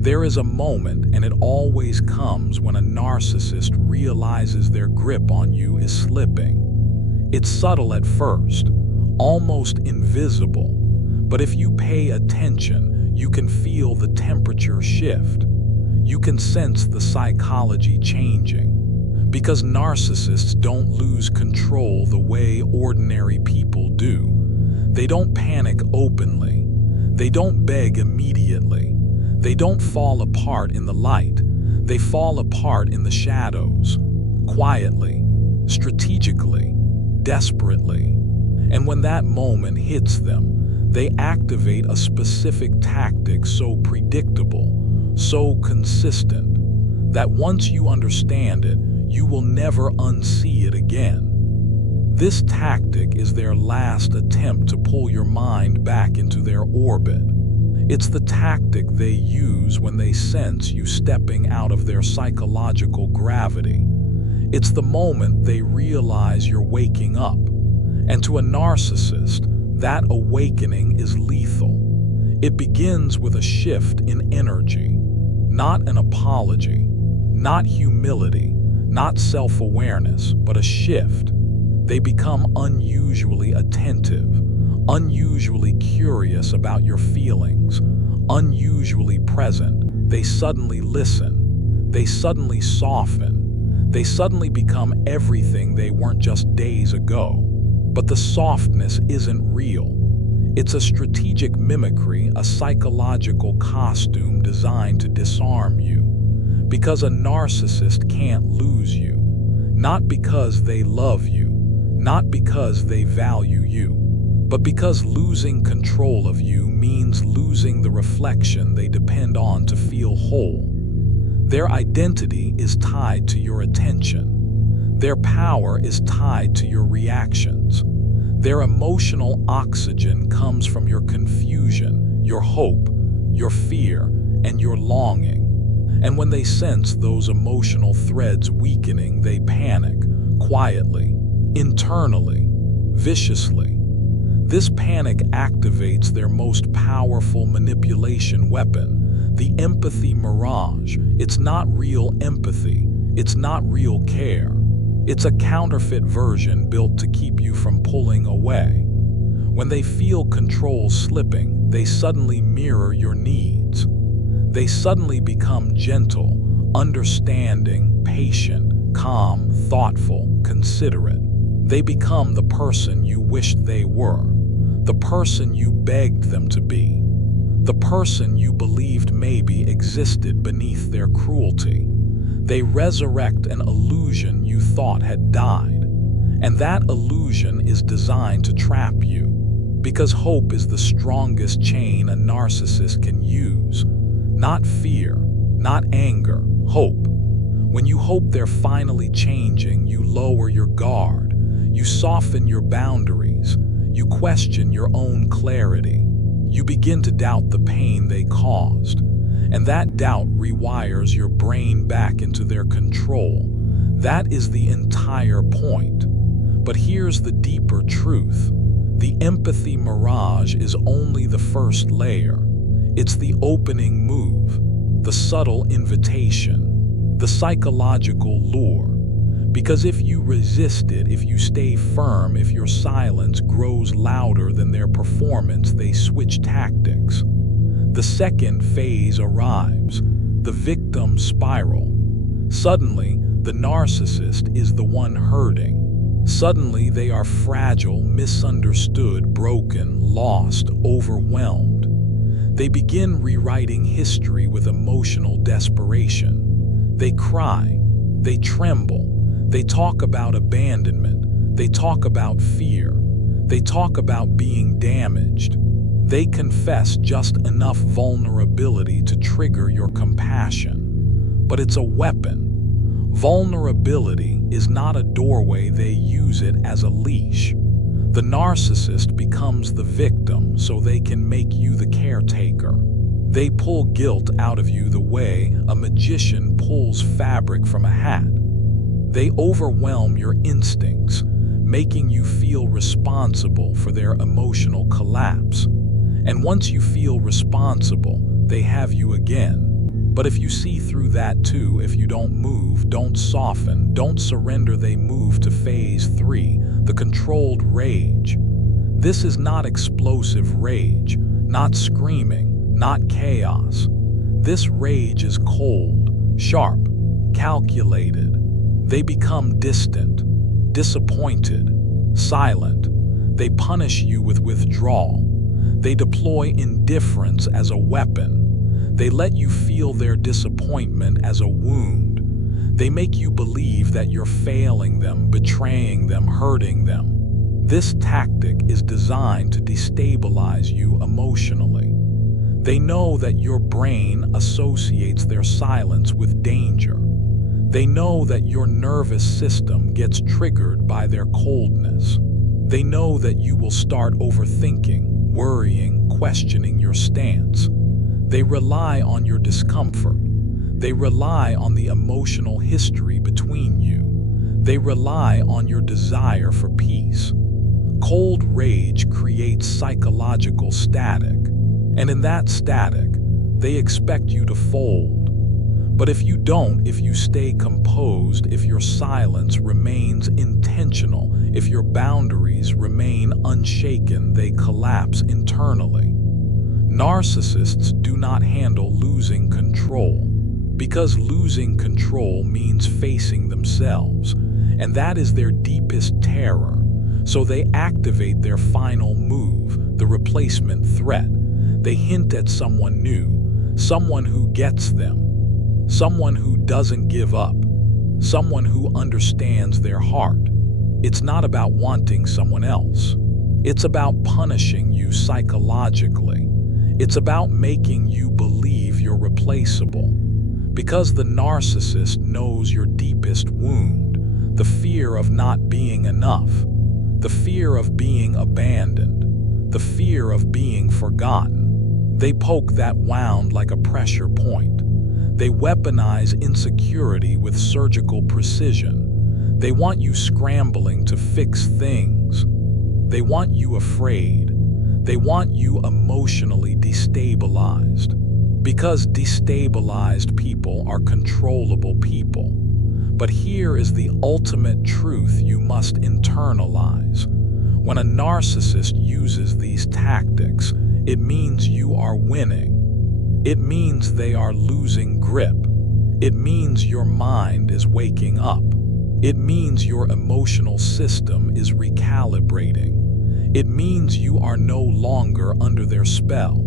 There is a moment, and it always comes when a narcissist realizes their grip on you is slipping. It's subtle at first, almost invisible, but if you pay attention, you can feel the temperature shift. You can sense the psychology changing. Because narcissists don't lose control the way ordinary people do. They don't panic openly. They don't beg immediately. They don't fall apart in the light. They fall apart in the shadows, quietly, strategically, desperately. And when that moment hits them, they activate a specific tactic so predictable, so consistent, that once you understand it, you will never unsee it again. This tactic is their last attempt to pull your mind back into their orbit. It's the tactic they use when they sense you stepping out of their psychological gravity. It's the moment they realize you're waking up. And to a narcissist, that awakening is lethal. It begins with a shift in energy, not an apology, not humility, not self-awareness, but a shift. They become unusually attentive, unusually curious about your feelings, unusually present. They suddenly listen. They suddenly soften. They suddenly become everything they weren't just days ago. But the softness isn't real. It's a strategic mimicry, a psychological costume designed to disarm you. Because a narcissist can't lose you. Not because they love you, not because they value you, but because losing control of you means losing the reflection they depend on to feel whole. Their identity is tied to your attention. Their power is tied to your reactions. Their emotional oxygen comes from your confusion, your hope, your fear, and your longing. And when they sense those emotional threads weakening, they panic, quietly, internally, viciously. This panic activates their most powerful manipulation weapon, the empathy mirage. It's not real empathy. It's not real care. It's a counterfeit version built to keep you from pulling away. When they feel control slipping, they suddenly mirror your needs. They suddenly become gentle, understanding, patient, calm, thoughtful, considerate. They become the person you wished they were, the person you begged them to be, the person you believed maybe existed beneath their cruelty. They resurrect an illusion you thought had died, and that illusion is designed to trap you, because hope is the strongest chain a narcissist can use. Not fear, not anger, hope. When you hope they're finally changing, you lower your guard, you soften your boundaries, you question your own clarity, you begin to doubt the pain they caused, and that doubt rewires your brain back into their control. That is the entire point. But here's the deeper truth. The empathy mirage is only the first layer. It's the opening move, the subtle invitation, the psychological lure. Because if you resist it, if you stay firm, if your silence grows louder than their performance, they switch tactics. The second phase arrives, the victim spiral. Suddenly, the narcissist is the one hurting. Suddenly, they are fragile, misunderstood, broken, lost, overwhelmed. They begin rewriting history with emotional desperation. They cry, they tremble, they talk about abandonment, they talk about fear, they talk about being damaged. They confess just enough vulnerability to trigger your compassion. But it's a weapon. Vulnerability is not a doorway, they use it as a leash. The narcissist becomes the victim so they can make you the caretaker. They pull guilt out of you the way a magician pulls fabric from a hat. They overwhelm your instincts, making you feel responsible for their emotional collapse. And once you feel responsible, they have you again. But if you see through that too, if you don't move, don't soften, don't surrender, they move to phase 3, the controlled rage. This is not explosive rage, not screaming, not chaos. This rage is cold, sharp, calculated. They become distant, disappointed, silent. They punish you with withdrawal. They deploy indifference as a weapon. They let you feel their disappointment as a wound. They make you believe that you're failing them, betraying them, hurting them. This tactic is designed to destabilize you emotionally. They know that your brain associates their silence with danger. They know that your nervous system gets triggered by their coldness. They know that you will start overthinking, worrying, questioning your stance. They rely on your discomfort. They rely on the emotional history between you. They rely on your desire for peace. Cold rage creates psychological static, and in that static, they expect you to fold. But if you don't, if you stay composed, if your silence remains intentional, if your boundaries remain unshaken, they collapse internally. Narcissists do not handle losing control, because losing control means facing themselves, and that is their deepest terror. So they activate their final move, the replacement threat. They hint at someone new, someone who gets them, someone who doesn't give up, someone who understands their heart. It's not about wanting someone else. It's about punishing you psychologically. It's about making you believe you're replaceable. Because the narcissist knows your deepest wound, the fear of not being enough, the fear of being abandoned, the fear of being forgotten. They poke that wound like a pressure point. They weaponize insecurity with surgical precision. They want you scrambling to fix things. They want you afraid. They want you emotionally destabilized. Because destabilized people are controllable people. But here is the ultimate truth you must internalize. When a narcissist uses these tactics, it means you are winning. It means they are losing grip. It means your mind is waking up. It means your emotional system is recalibrating. It means you are no longer under their spell.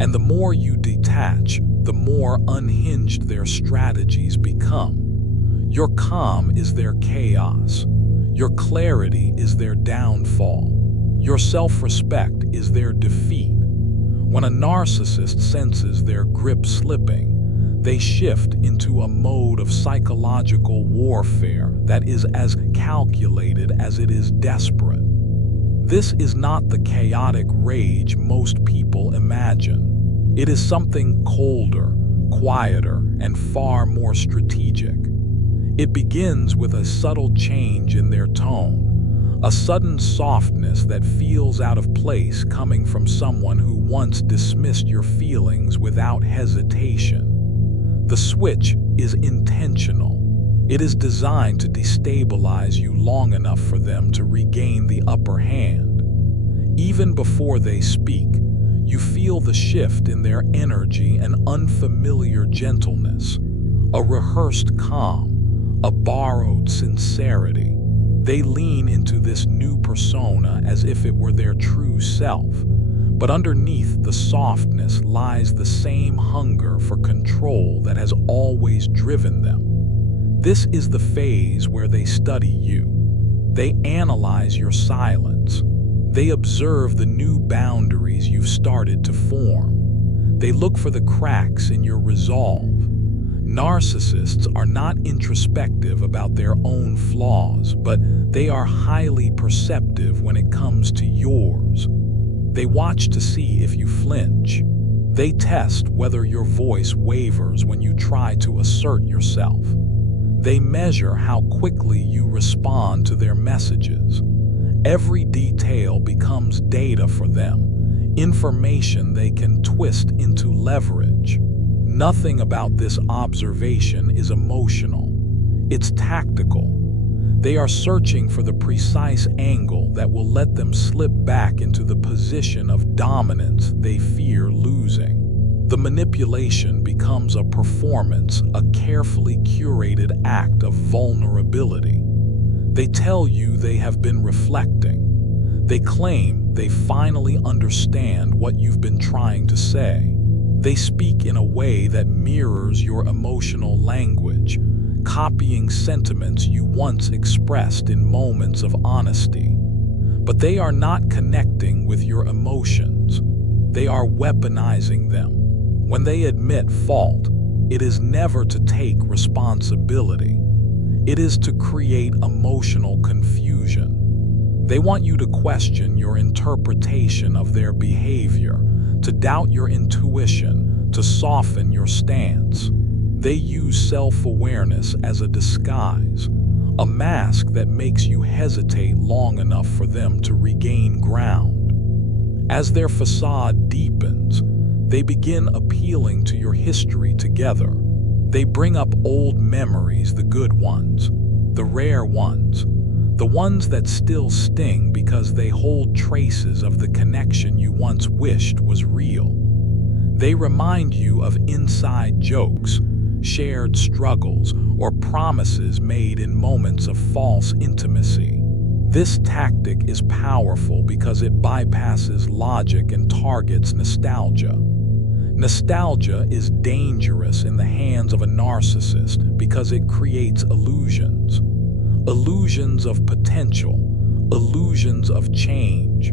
And the more you detach, the more unhinged their strategies become. Your calm is their chaos. Your clarity is their downfall. Your self-respect is their defeat. When a narcissist senses their grip slipping, they shift into a mode of psychological warfare that is as calculated as it is desperate. This is not the chaotic rage most people imagine. It is something colder, quieter, and far more strategic. It begins with a subtle change in their tone, a sudden softness that feels out of place coming from someone who once dismissed your feelings without hesitation. The switch is intentional. It is designed to destabilize you long enough for them to regain the upper hand. Even before they speak, you feel the shift in their energy, an unfamiliar gentleness, a rehearsed calm, a borrowed sincerity. They lean into this new persona as if it were their true self, but underneath the softness lies the same hunger for control that has always driven them. This is the phase where they study you. They analyze your silence. They observe the new boundaries you've started to form. They look for the cracks in your resolve. Narcissists are not introspective about their own flaws, but they are highly perceptive when it comes to yours. They watch to see if you flinch. They test whether your voice wavers when you try to assert yourself. They measure how quickly you respond to their messages. Every detail becomes data for them, information they can twist into leverage. Nothing about this observation is emotional. It's tactical. They are searching for the precise angle that will let them slip back into the position of dominance they fear losing. The manipulation becomes a performance, a carefully curated act of vulnerability. They tell you they have been reflecting. They claim they finally understand what you've been trying to say. They speak in a way that mirrors your emotional language, copying sentiments you once expressed in moments of honesty. But they are not connecting with your emotions. They are weaponizing them. When they admit fault, it is never to take responsibility. It is to create emotional confusion. They want you to question your interpretation of their behavior, to doubt your intuition, to soften your stance. They use self-awareness as a disguise, a mask that makes you hesitate long enough for them to regain ground. As their facade deepens, they begin appealing to your history together. They bring up old memories, the good ones, the rare ones, the ones that still sting because they hold traces of the connection you once wished was real. They remind you of inside jokes, shared struggles, or promises made in moments of false intimacy. This tactic is powerful because it bypasses logic and targets nostalgia. Nostalgia is dangerous in the hands of a narcissist because it creates illusions. Illusions of potential, illusions of change,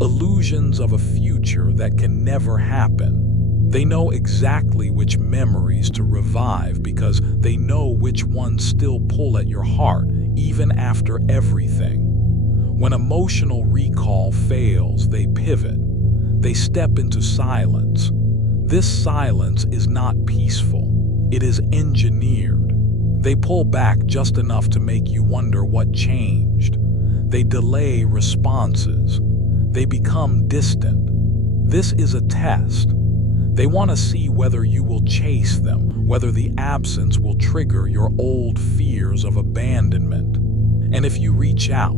illusions of a future that can never happen. They know exactly which memories to revive because they know which ones still pull at your heart even after everything. When emotional recall fails, they pivot. They step into silence. This silence is not peaceful. It is engineered. They pull back just enough to make you wonder what changed. They delay responses. They become distant. This is a test. They want to see whether you will chase them, whether the absence will trigger your old fears of abandonment. And if you reach out,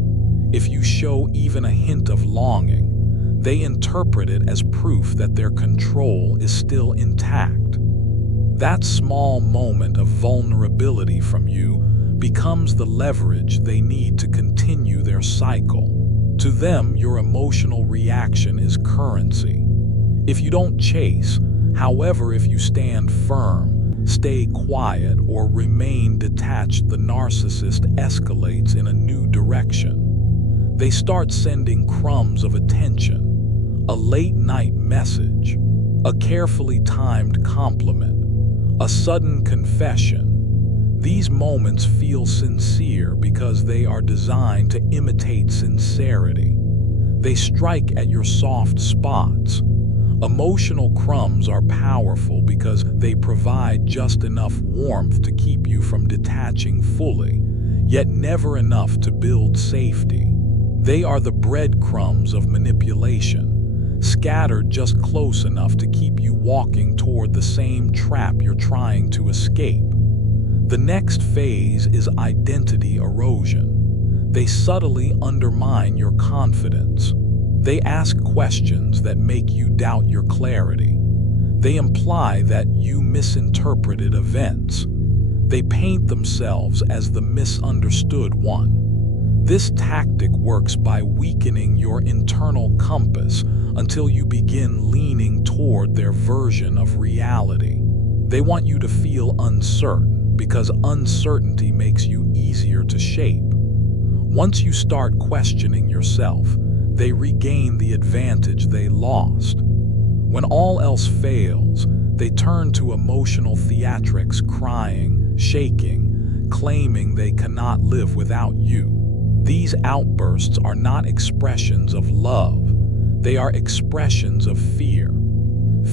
if you show even a hint of longing, they interpret it as proof that their control is still intact. That small moment of vulnerability from you becomes the leverage they need to continue their cycle. To them, your emotional reaction is currency. If you don't chase, however, if you stand firm, stay quiet, or remain detached, the narcissist escalates in a new direction. They start sending crumbs of attention, a late-night message, a carefully timed compliment, a sudden confession. These moments feel sincere because they are designed to imitate sincerity. They strike at your soft spots. Emotional crumbs are powerful because they provide just enough warmth to keep you from detaching fully, yet never enough to build safety. They are the breadcrumbs of manipulation, scattered just close enough to keep you walking toward the same trap you're trying to escape. The next phase is identity erosion. They subtly undermine your confidence. They ask questions that make you doubt your clarity. They imply that you misinterpreted events. They paint themselves as the misunderstood one. This tactic works by weakening your internal compass until you begin leaning toward their version of reality. They want you to feel uncertain because uncertainty makes you easier to shape. Once you start questioning yourself, they regain the advantage they lost. When all else fails, they turn to emotional theatrics, crying, shaking, claiming they cannot live without you. These outbursts are not expressions of love. They are expressions of fear.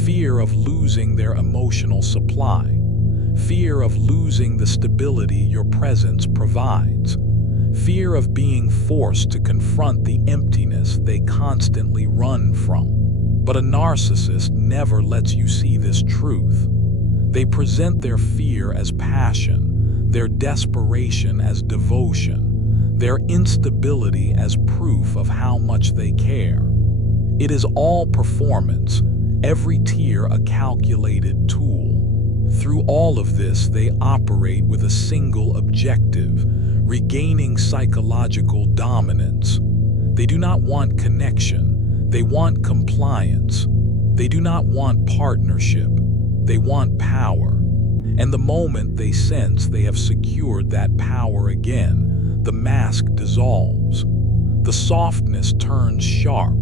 Fear of losing their emotional supply. Fear of losing the stability your presence provides. Fear of being forced to confront the emptiness they constantly run from. But a narcissist never lets you see this truth. They present their fear as passion, their desperation as devotion, their instability as proof of how much they care. It is all performance, every tear a calculated tool. Through all of this, they operate with a single objective: regaining psychological dominance. They do not want connection, they want compliance. They do not want partnership, they want power. And the moment they sense they have secured that power again, the mask dissolves. The softness turns sharp.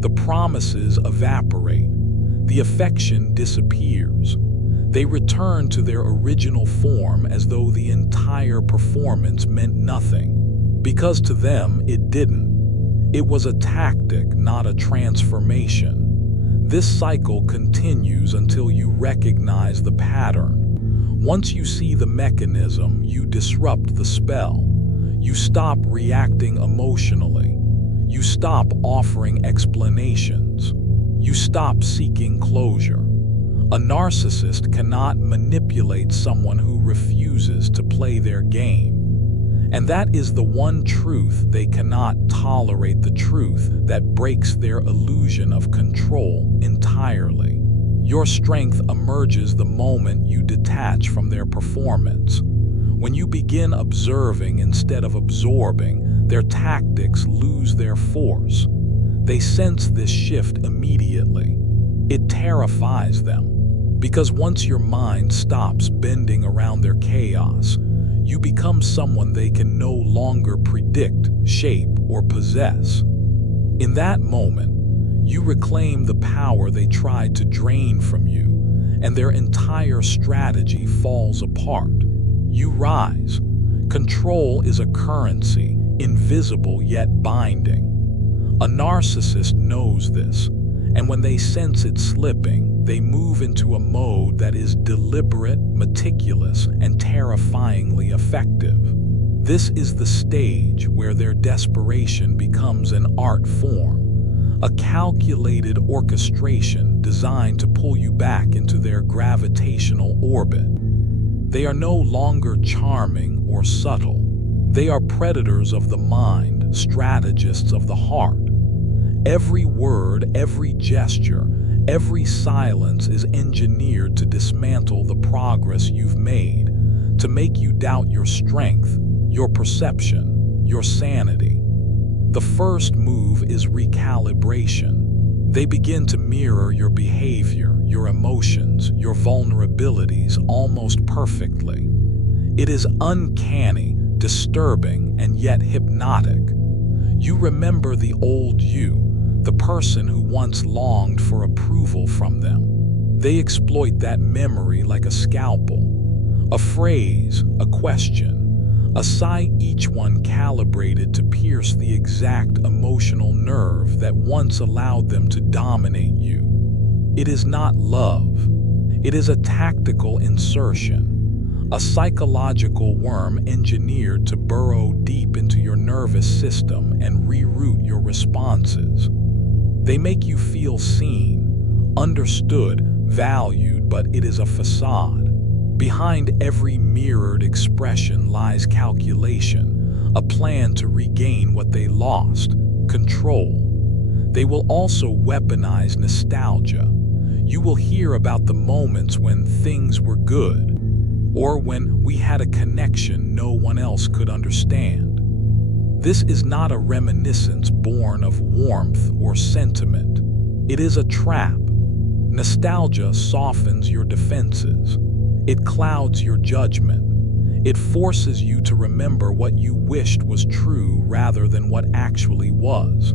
The promises evaporate. The affection disappears. They return to their original form as though the entire performance meant nothing, because to them it didn't. It was a tactic, not a transformation. This cycle continues until you recognize the pattern. Once you see the mechanism, you disrupt the spell. You stop reacting emotionally. You stop offering explanations. You stop seeking closure. A narcissist cannot manipulate someone who refuses to play their game. And that is the one truth: they cannot tolerate the truth that breaks their illusion of control entirely. Your strength emerges the moment you detach from their performance. When you begin observing instead of absorbing, their tactics lose their force. They sense this shift immediately. It terrifies them, because once your mind stops bending around their chaos, you become someone they can no longer predict, shape, or possess. In that moment, you reclaim the power they tried to drain from you, and their entire strategy falls apart. You rise. Control is a currency, invisible yet binding. A narcissist knows this, and when they sense it slipping, they move into a mode that is deliberate, meticulous, and terrifyingly effective. This is the stage where their desperation becomes an art form, a calculated orchestration designed to pull you back into their gravitational orbit. They are no longer charming or subtle. They are predators of the mind, strategists of the heart. Every word, every gesture, every silence is engineered to dismantle the progress you've made, to make you doubt your strength, your perception, your sanity. The first move is recalibration. They begin to mirror your behavior, your emotions, your vulnerabilities almost perfectly. It is uncanny, disturbing, and yet hypnotic. You remember the old you, the person who once longed for approval from them. They exploit that memory like a scalpel. A phrase, a question, a sigh, each one calibrated to pierce the exact emotional nerve that once allowed them to dominate you. It is not love. It is a tactical insertion, a psychological worm engineered to burrow deep into your nervous system and reroute your responses. They make you feel seen, understood, valued, but it is a facade. Behind every mirrored expression lies calculation, a plan to regain what they lost: control. They will also weaponize nostalgia. You will hear about the moments when things were good, or when we had a connection no one else could understand. This is not a reminiscence born of warmth or sentiment. It is a trap. Nostalgia softens your defenses. It clouds your judgment. It forces you to remember what you wished was true rather than what actually was.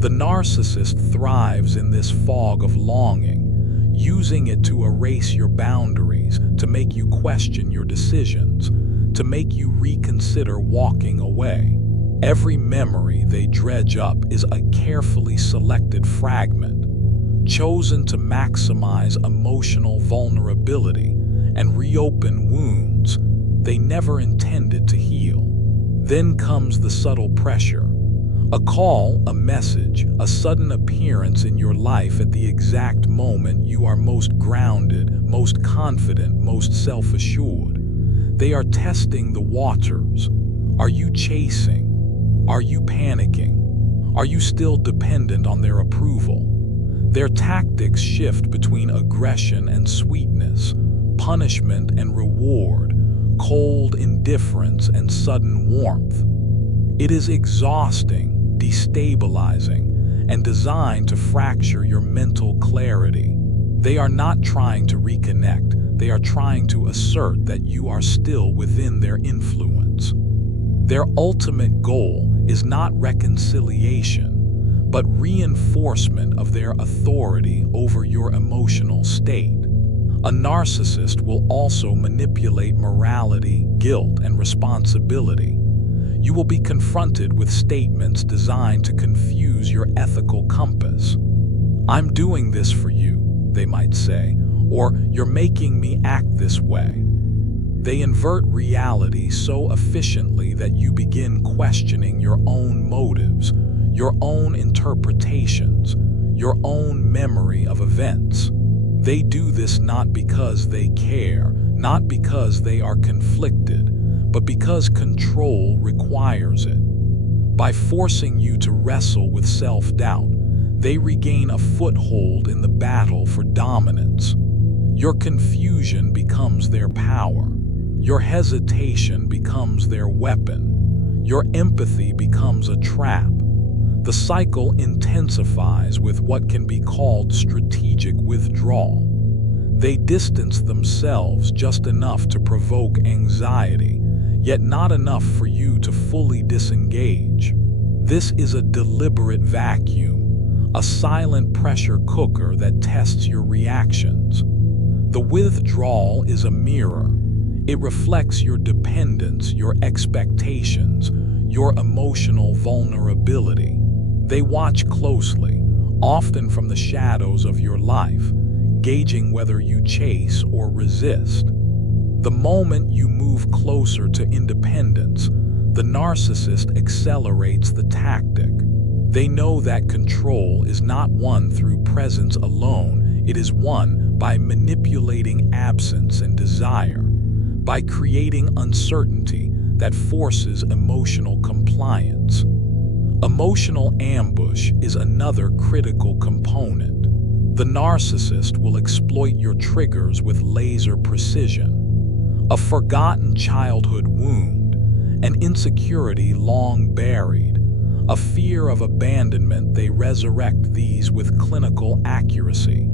The narcissist thrives in this fog of longing, using it to erase your boundaries, to make you question your decisions, to make you reconsider walking away. Every memory they dredge up is a carefully selected fragment, chosen to maximize emotional vulnerability and reopen wounds they never intended to heal. Then comes the subtle pressure. A call, a message, a sudden appearance in your life at the exact moment you are most grounded, most confident, most self-assured. They are testing the waters. Are you chasing? Are you panicking? Are you still dependent on their approval? Their tactics shift between aggression and sweetness, punishment and reward, cold indifference and sudden warmth. It is exhausting, destabilizing, and designed to fracture your mental clarity. They are not trying to reconnect, they are trying to assert that you are still within their influence. Their ultimate goal is not reconciliation, but reinforcement of their authority over your emotional state. A narcissist will also manipulate morality, guilt, and responsibility. You will be confronted with statements designed to confuse your ethical compass. "I'm doing this for you," they might say, or "you're making me act this way." They invert reality so efficiently that you begin questioning your own motives, your own interpretations, your own memory of events. They do this not because they care, not because they are conflicted, but because control requires it. By forcing you to wrestle with self-doubt, they regain a foothold in the battle for dominance. Your confusion becomes their power. Your hesitation becomes their weapon. Your empathy becomes a trap. The cycle intensifies with what can be called strategic withdrawal. They distance themselves just enough to provoke anxiety, yet not enough for you to fully disengage. This is a deliberate vacuum, a silent pressure cooker that tests your reactions. The withdrawal is a mirror. It reflects your dependence, your expectations, your emotional vulnerability. They watch closely, often from the shadows of your life, gauging whether you chase or resist. The moment you move closer to independence, the narcissist accelerates the tactic. They know that control is not won through presence alone, it is won by manipulating absence and desire, by creating uncertainty that forces emotional compliance. Emotional ambush is another critical component. The narcissist will exploit your triggers with laser precision. A forgotten childhood wound, an insecurity long buried, a fear of abandonment, they resurrect these with clinical accuracy.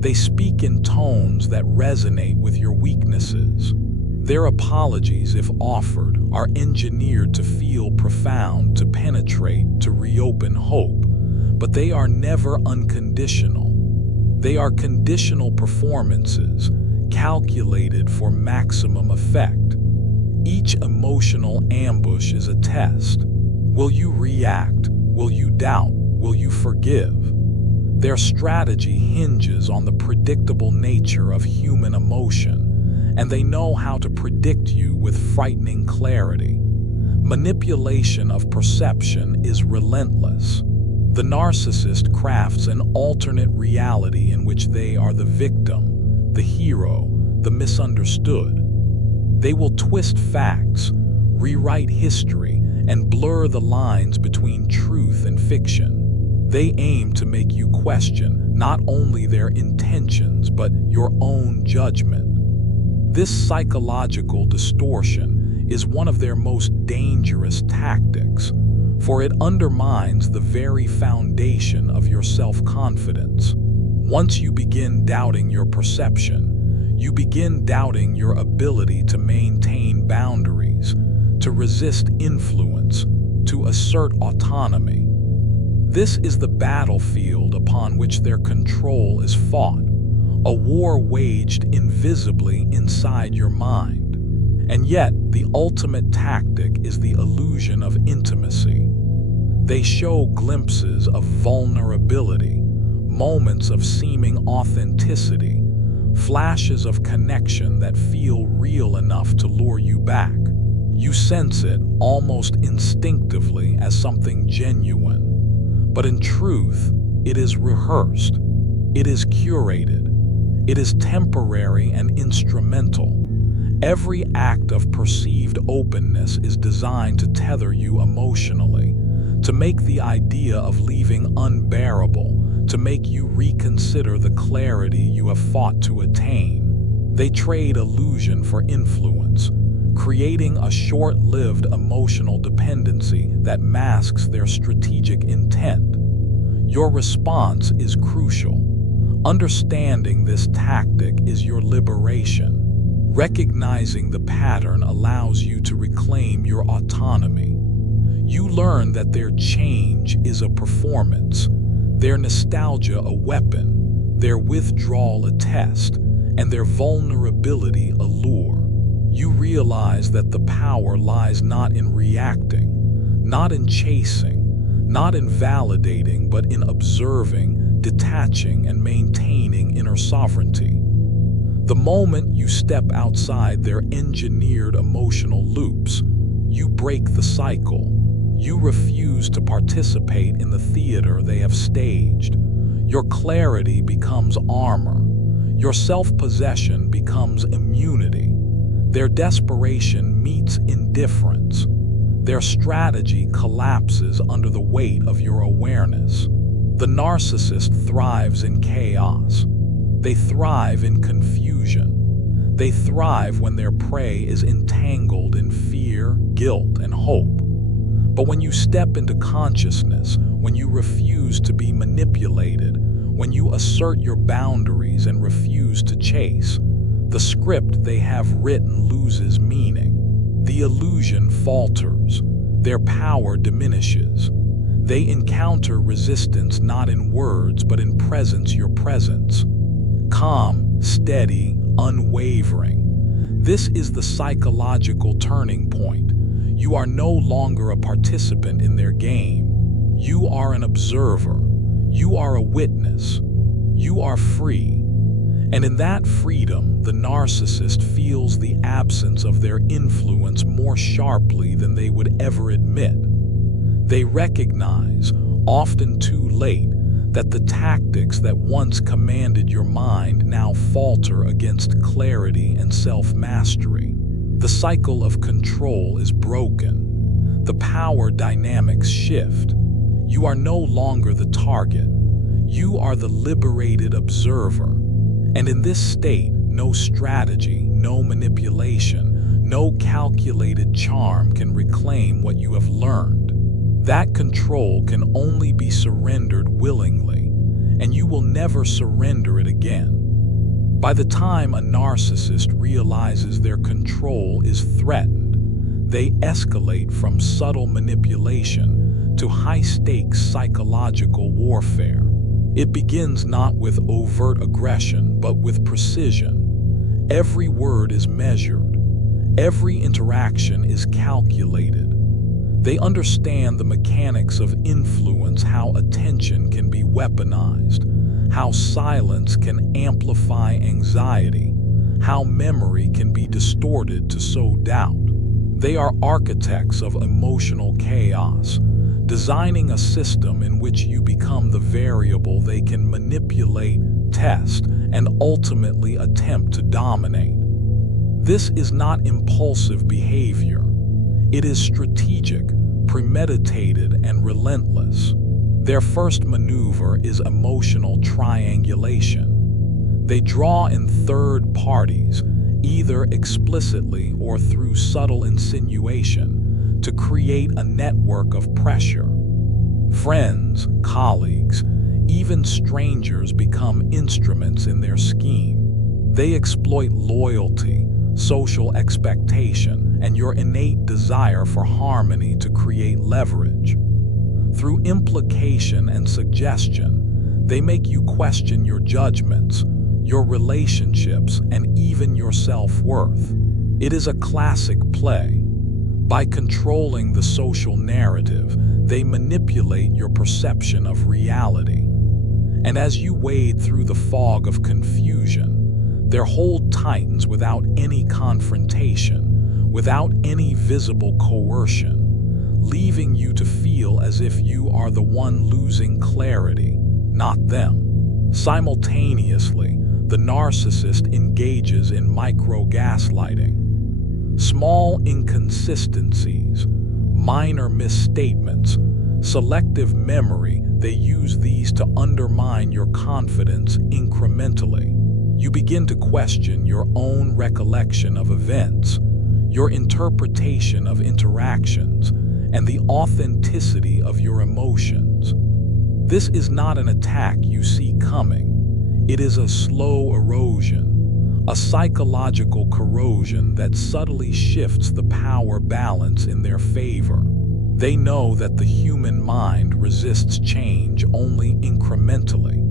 They speak in tones that resonate with your weaknesses. Their apologies, if offered, are engineered to feel profound, to penetrate, to reopen hope, but they are never unconditional. They are conditional performances, calculated for maximum effect. Each emotional ambush is a test. Will you react? Will you doubt? Will you forgive? Their strategy hinges on the predictable nature of human emotion, and they know how to predict you with frightening clarity. Manipulation of perception is relentless. The narcissist crafts an alternate reality in which they are the victim, the hero, the misunderstood. They will twist facts, rewrite history, and blur the lines between truth and fiction. They aim to make you question not only their intentions but your own judgment. This psychological distortion is one of their most dangerous tactics, for it undermines the very foundation of your self-confidence. Once you begin doubting your perception, you begin doubting your ability to maintain boundaries, to resist influence, to assert autonomy. This is the battlefield upon which their control is fought, a war waged invisibly inside your mind. And yet, the ultimate tactic is the illusion of intimacy. They show glimpses of vulnerability, moments of seeming authenticity, flashes of connection that feel real enough to lure you back. You sense it almost instinctively as something genuine. But in truth, it is rehearsed. It is curated. It is temporary and instrumental. Every act of perceived openness is designed to tether you emotionally, to make the idea of leaving unbearable, to make you reconsider the clarity you have fought to attain. They trade illusion for influence, creating a short-lived emotional dependency that masks their strategic intent. Your response is crucial. Understanding this tactic is your liberation. Recognizing the pattern allows you to reclaim your autonomy. You learn that their change is a performance, their nostalgia a weapon, their withdrawal a test, and their vulnerability a lure. You realize that the power lies not in reacting, not in chasing, not in validating, but in observing, detaching, and maintaining inner sovereignty. The moment you step outside their engineered emotional loops, you break the cycle. You refuse to participate in the theater they have staged. Your clarity becomes armor. Your self-possession becomes immunity. Their desperation meets indifference. Their strategy collapses under the weight of your awareness. The narcissist thrives in chaos. They thrive in confusion. They thrive when their prey is entangled in fear, guilt, and hope. But when you step into consciousness, when you refuse to be manipulated, when you assert your boundaries and refuse to chase, the script they have written loses meaning. The illusion falters. Their power diminishes. They encounter resistance not in words but in presence, your presence. Calm, steady, unwavering. This is the psychological turning point. You are no longer a participant in their game. You are an observer. You are a witness. You are free. And in that freedom, the narcissist feels the absence of their influence more sharply than they would ever admit. They recognize, often too late, that the tactics that once commanded your mind now falter against clarity and self-mastery. The cycle of control is broken. The power dynamics shift. You are no longer the target. You are the liberated observer. And in this state, no strategy, no manipulation, no calculated charm can reclaim what you have learned. That control can only be surrendered willingly, and you will never surrender it again. By the time a narcissist realizes their control is threatened, they escalate from subtle manipulation to high-stakes psychological warfare. It begins not with overt aggression, but with precision. Every word is measured. Every interaction is calculated. They understand the mechanics of influence, how attention can be weaponized, how silence can amplify anxiety, how memory can be distorted to sow doubt. They are architects of emotional chaos, designing a system in which you become the variable they can manipulate, test, and ultimately attempt to dominate. This is not impulsive behavior. It is strategic, premeditated, and relentless. Their first maneuver is emotional triangulation. They draw in third parties, either explicitly or through subtle insinuation, to create a network of pressure. Friends, colleagues, even strangers become instruments in their scheme. They exploit loyalty, social expectation, and your innate desire for harmony to create leverage. Through implication and suggestion, they make you question your judgments, your relationships, and even your self-worth. It is a classic play. By controlling the social narrative, they manipulate your perception of reality. And as you wade through the fog of confusion, their hold tightens without any confrontation, without any visible coercion, leaving you to feel as if you are the one losing clarity, not them. Simultaneously, the narcissist engages in micro-gaslighting. Small inconsistencies, minor misstatements, selective memory, they use these to undermine your confidence incrementally. You begin to question your own recollection of events, your interpretation of interactions, and the authenticity of your emotions. This is not an attack you see coming. It is a slow erosion, a psychological corrosion that subtly shifts the power balance in their favor. They know that the human mind resists change only incrementally,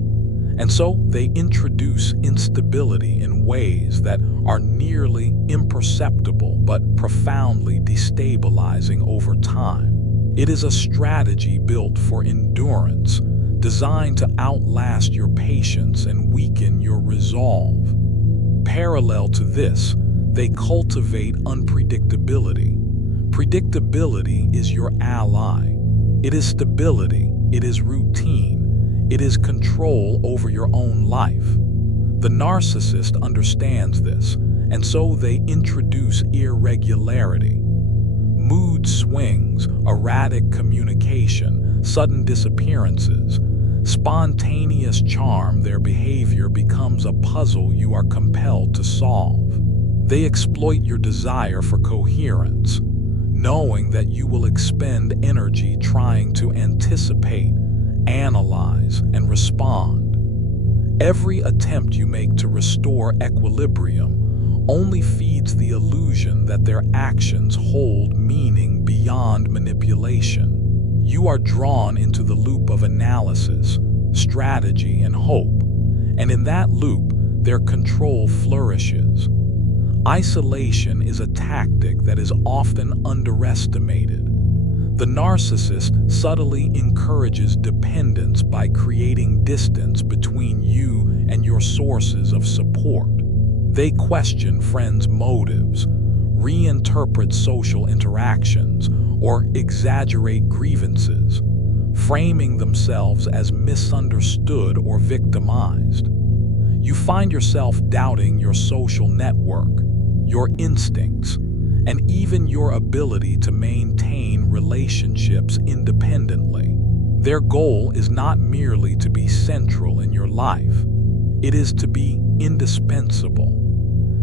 and so they introduce instability in ways that are nearly imperceptible but profoundly destabilizing over time. It is a strategy built for endurance, designed to outlast your patience and weaken your resolve. Parallel to this, they cultivate unpredictability. Predictability is your ally. It is stability, it is routine, it is control over your own life. The narcissist understands this, and so they introduce irregularity. Mood swings, erratic communication, sudden disappearances, spontaneous charm. Their behavior becomes a puzzle you are compelled to solve. They exploit your desire for coherence, knowing that you will expend energy trying to anticipate, analyze, and respond. Every attempt you make to restore equilibrium only feeds the illusion that their actions hold meaning beyond manipulation. You are drawn into the loop of analysis, strategy, and hope, and in that loop, their control flourishes. Isolation is a tactic that is often underestimated. The narcissist subtly encourages dependence by creating distance between you and your sources of support. They question friends' motives, reinterpret social interactions, or exaggerate grievances, framing themselves as misunderstood or victimized. You find yourself doubting your social network, your instincts, and even your ability to maintain relationships independently. Their goal is not merely to be central in your life, it is to be indispensable.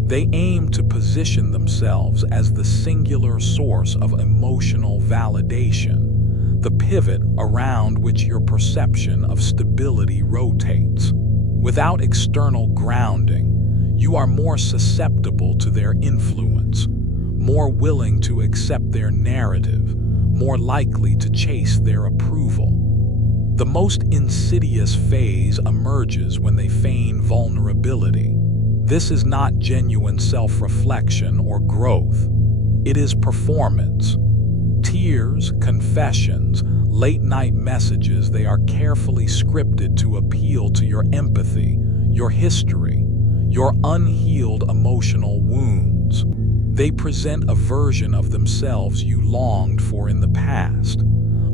They aim to position themselves as the singular source of emotional validation, the pivot around which your perception of stability rotates. Without external grounding, you are more susceptible to their influence, more willing to accept their narrative, more likely to chase their approval. The most insidious phase emerges when they feign vulnerability. This is not genuine self-reflection or growth. It is performance. Tears, confessions, late-night messages, they are carefully scripted to appeal to your empathy, your history, your unhealed emotional wounds. They present a version of themselves you longed for in the past,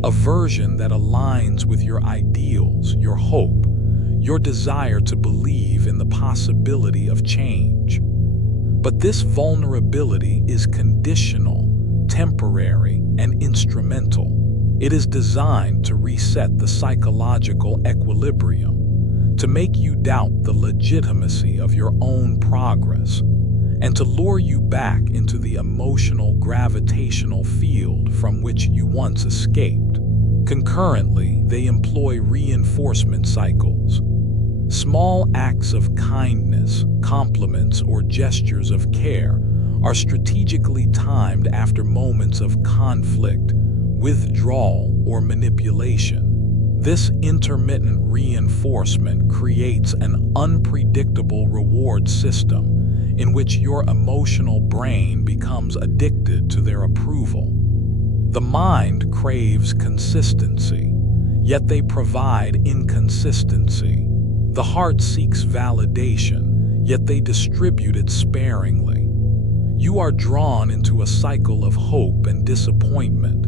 a version that aligns with your ideals, your hope, your desire to believe in the possibility of change. But this vulnerability is conditional, temporary, and instrumental. It is designed to reset the psychological equilibrium, to make you doubt the legitimacy of your own progress, and to lure you back into the emotional gravitational field from which you once escaped. Concurrently, they employ reinforcement cycles. Small acts of kindness, compliments, or gestures of care are strategically timed after moments of conflict, withdrawal, or manipulation. This intermittent reinforcement creates an unpredictable reward system in which your emotional brain becomes addicted to their approval. The mind craves consistency, yet they provide inconsistency. The heart seeks validation, yet they distribute it sparingly. You You are drawn into a cycle of hope and disappointment,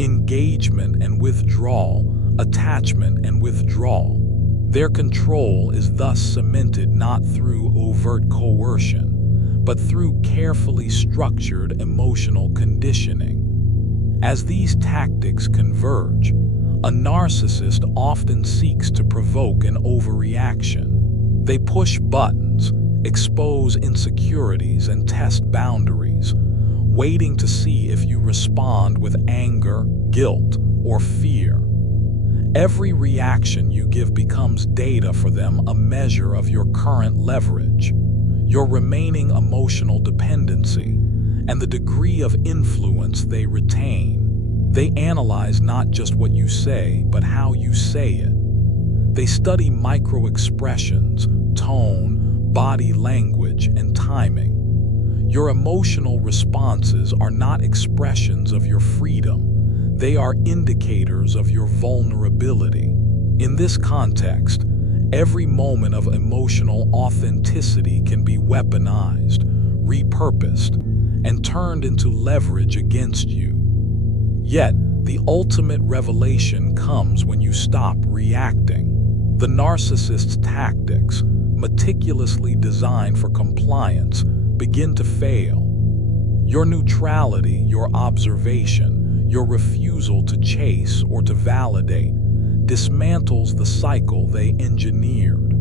engagement and withdrawal, attachment and withdrawal. Their control is thus cemented not through overt coercion, but through carefully structured emotional conditioning. As these tactics converge, a narcissist often seeks to provoke an overreaction. They push buttons, expose insecurities, and test boundaries, waiting to see if you respond with anger, guilt, or fear. Every reaction you give becomes data for them, a measure of your current leverage, your remaining emotional dependency, and the degree of influence they retain. They analyze not just what you say, but how you say it. They study micro-expressions, tone, body language, and timing. Your emotional responses are not expressions of your freedom. They are indicators of your vulnerability. In this context, every moment of emotional authenticity can be weaponized, repurposed, and turned into leverage against you. Yet, the ultimate revelation comes when you stop reacting. The narcissist's tactics, meticulously designed for compliance, begin to fail. Your neutrality, your observation, your refusal to chase or to validate, dismantles the cycle they engineered.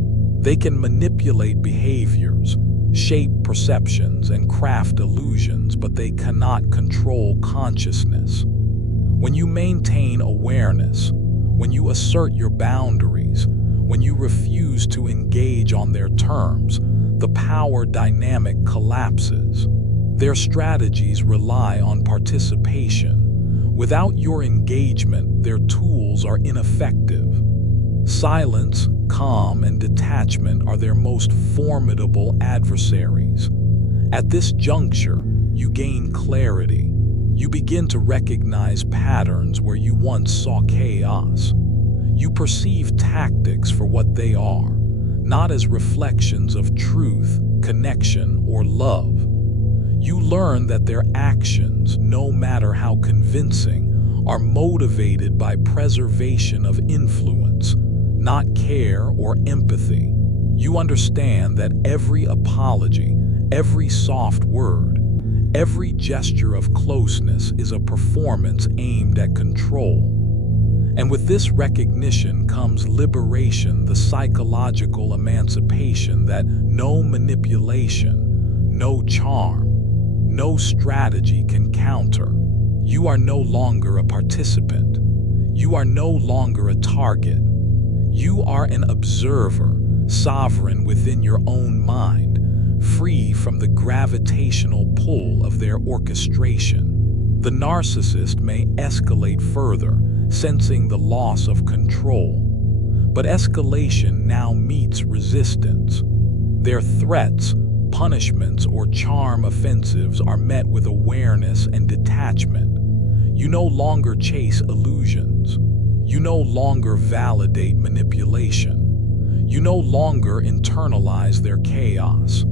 They can manipulate behaviors, shape perceptions, and craft illusions, but they cannot control consciousness. When you maintain awareness, when you assert your boundaries, when you refuse to engage on their terms, the power dynamic collapses. Their strategies rely on participation. Without your engagement, their tools are ineffective. Silence, calm, and detachment are their most formidable adversaries. At this juncture, you gain clarity. You begin to recognize patterns where you once saw chaos. You perceive tactics for what they are, not as reflections of truth, connection, or love. You learn that their actions, no matter how convincing, are motivated by preservation of influence, not care or empathy. You understand that every apology, every soft word, every gesture of closeness is a performance aimed at control. And with this recognition comes liberation, the psychological emancipation that no manipulation, no charm, no strategy can counter. You are no longer a participant. You are no longer a target. You are an observer, sovereign within your own mind, free from the gravitational pull of their orchestration. The narcissist may escalate further, sensing the loss of control. But escalation now meets resistance. Their threats, punishments, or charm offensives are met with awareness and detachment. You no longer chase illusions. You no longer validate manipulation. You no longer internalize their chaos.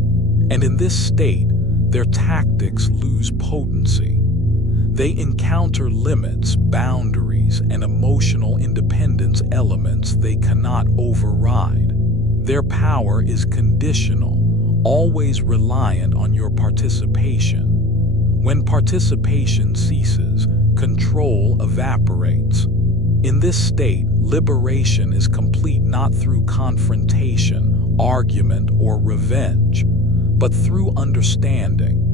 And in this state, their tactics lose potency. They encounter limits, boundaries, and emotional independence elements they cannot override. Their power is conditional, always reliant on your participation. When participation ceases, control evaporates. In this state, liberation is complete not through confrontation, argument, or revenge, but through understanding.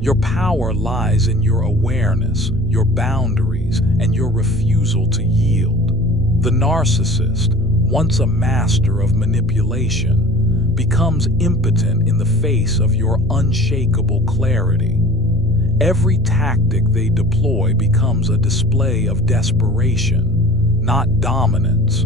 Your power lies in your awareness, your boundaries, and your refusal to yield. The narcissist, once a master of manipulation, becomes impotent in the face of your unshakable clarity. Every tactic they deploy becomes a display of desperation, not dominance.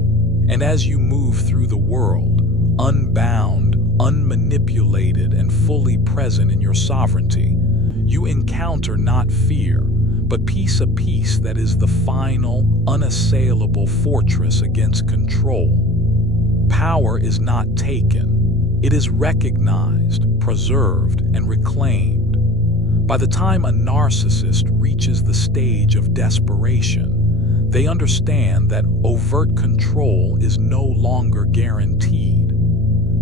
And as you move through the world, unbound, unmanipulated, and fully present in your sovereignty, you encounter not fear, but peace, a peace that is the final, unassailable fortress against control. Power is not taken. It is recognized, preserved, and reclaimed. By the time a narcissist reaches the stage of desperation, they understand that overt control is no longer guaranteed.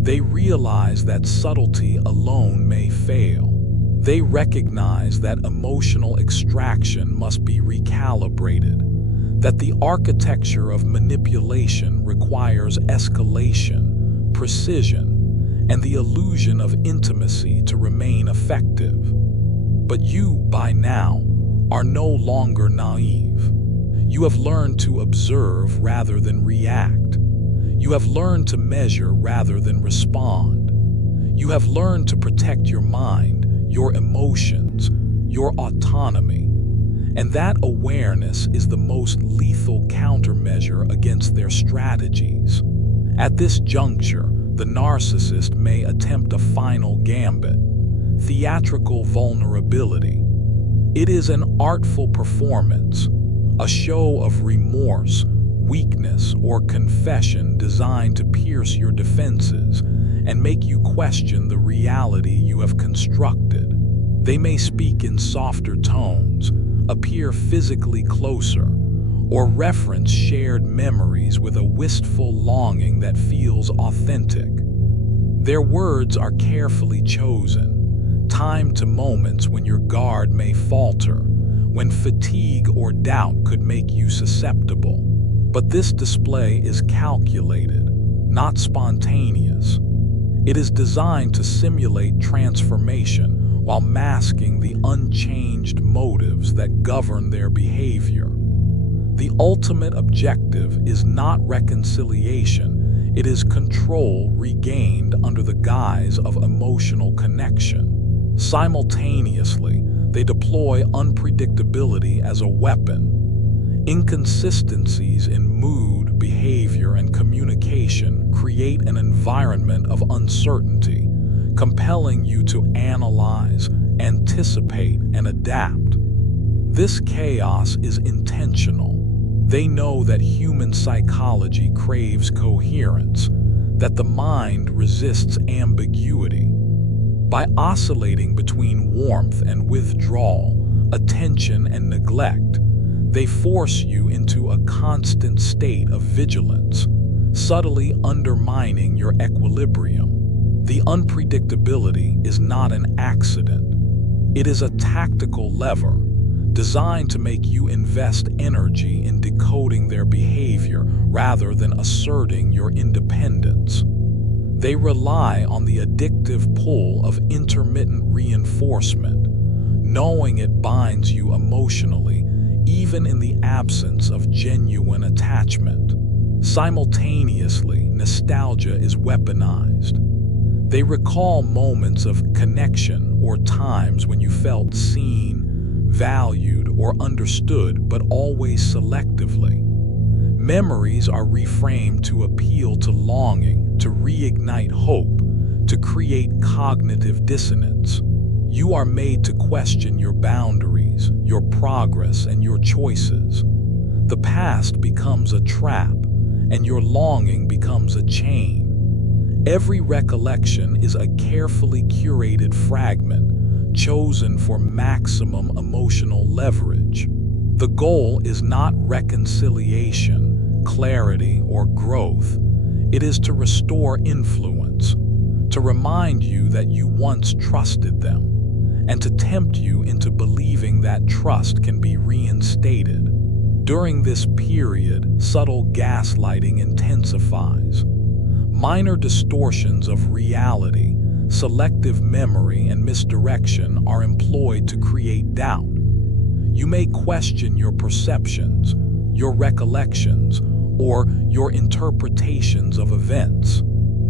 They realize that subtlety alone may fail. They recognize that emotional extraction must be recalibrated, that the architecture of manipulation requires escalation, precision, and the illusion of intimacy to remain effective. But you, by now, are no longer naive. You have learned to observe rather than react. You have learned to measure rather than respond. You have learned to protect your mind, your emotions, your autonomy. And that awareness is the most lethal countermeasure against their strategies. At this juncture, the narcissist may attempt a final gambit: theatrical vulnerability. It is an artful performance, a show of remorse, weakness, or confession designed to pierce your defenses and make you question the reality you have constructed. They may speak in softer tones, appear physically closer, or reference shared memories with a wistful longing that feels authentic. Their words are carefully chosen, timed to moments when your guard may falter, when fatigue or doubt could make you susceptible. But this display is calculated, not spontaneous. It is designed to simulate transformation while masking the unchanged motives that govern their behavior. The ultimate objective is not reconciliation, it is control regained under the guise of emotional connection. Simultaneously, they deploy unpredictability as a weapon. Inconsistencies in mood, behavior, and communication create an environment of uncertainty, compelling you to analyze, anticipate, and adapt. This chaos is intentional. They know that human psychology craves coherence, that the mind resists ambiguity. By oscillating between warmth and withdrawal, attention and neglect, they force you into a constant state of vigilance, subtly undermining your equilibrium. The unpredictability is not an accident. It is a tactical lever, designed to make you invest energy in decoding their behavior rather than asserting your independence. They rely on the addictive pull of intermittent reinforcement, knowing it binds you emotionally, even in the absence of genuine attachment. Simultaneously, nostalgia is weaponized. They recall moments of connection or times when you felt seen, valued, or understood, but always selectively. Memories are reframed to appeal to longing, to reignite hope, to create cognitive dissonance. You are made to question your boundaries, your progress, and your choices. The past becomes a trap, and your longing becomes a chain. Every recollection is a carefully curated fragment, chosen for maximum emotional leverage. The goal is not reconciliation, clarity, or growth. It is to restore influence, to remind you that you once trusted them, and to tempt you into believing that trust can be reinstated. During this period, subtle gaslighting intensifies. Minor distortions of reality, selective memory, and misdirection are employed to create doubt. You may question your perceptions, your recollections, or your interpretations of events.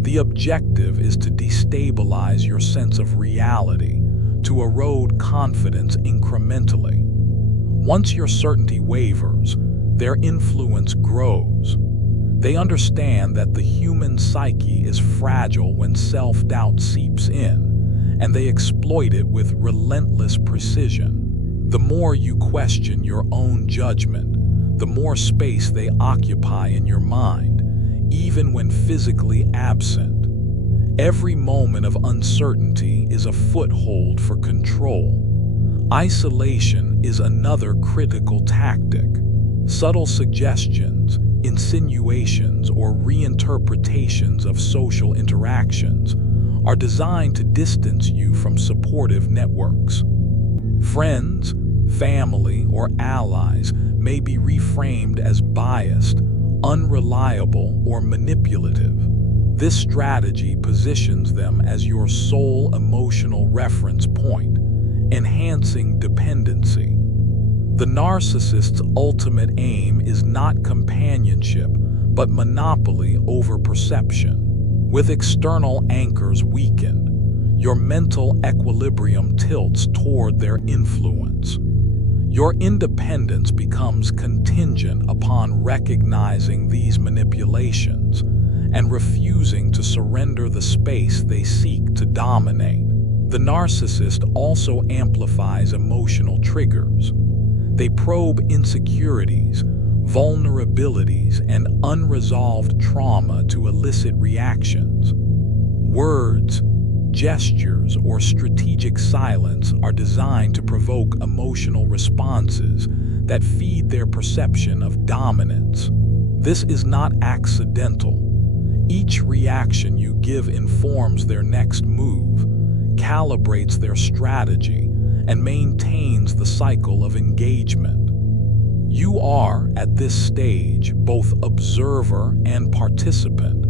The objective is to destabilize your sense of reality, to erode confidence incrementally. Once your certainty wavers, their influence grows. They understand that the human psyche is fragile when self-doubt seeps in, and they exploit it with relentless precision. The more you question your own judgment, the more space they occupy in your mind, even when physically absent. Every moment of uncertainty is a foothold for control, Isolation is another critical tactic. Subtle suggestions, insinuations, or reinterpretations of social interactions are designed to distance you from supportive networks. Friends, family, or allies may be reframed as biased, unreliable, or manipulative. This strategy positions them as your sole emotional reference point, enhancing dependency. The narcissist's ultimate aim is not companionship, but monopoly over perception. With external anchors weakened, your mental equilibrium tilts toward their influence. Your independence becomes contingent upon recognizing these manipulations and refusing to surrender the space they seek to dominate. The narcissist also amplifies emotional triggers. They probe insecurities, vulnerabilities, and unresolved trauma to elicit reactions. Words, gestures, or strategic silence are designed to provoke emotional responses that feed their perception of dominance. This is not accidental. Each reaction you give informs their next move, calibrates their strategy, and maintains the cycle of engagement. You are, at this stage, both observer and participant,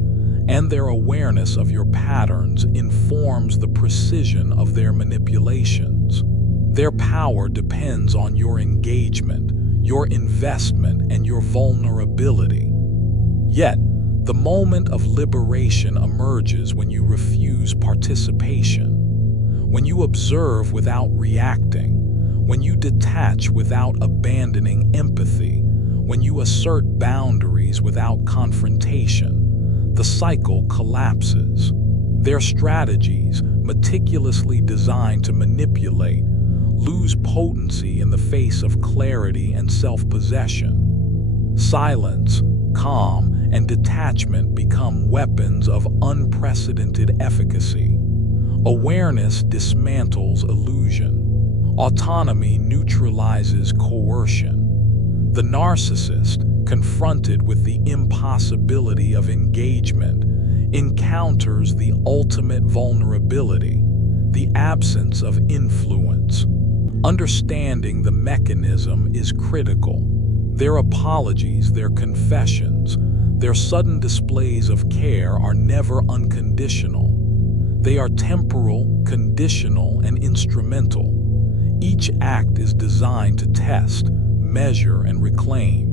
and their awareness of your patterns informs the precision of their manipulations. Their power depends on your engagement, your investment, and your vulnerability. Yet, the moment of liberation emerges when you refuse participation, when you observe without reacting, when you detach without abandoning empathy, when you assert boundaries without confrontation. The cycle collapses. Their strategies, meticulously designed to manipulate, lose potency in the face of clarity and self-possession. Silence, calm, and detachment become weapons of unprecedented efficacy. Awareness dismantles illusion. Autonomy neutralizes coercion. The narcissist, confronted with the impossibility of engagement, encounters the ultimate vulnerability, the absence of influence. Understanding the mechanism is critical. Their apologies, their confessions, their sudden displays of care are never unconditional. They are temporal, conditional, and instrumental. Each act is designed to test, measure, and reclaim.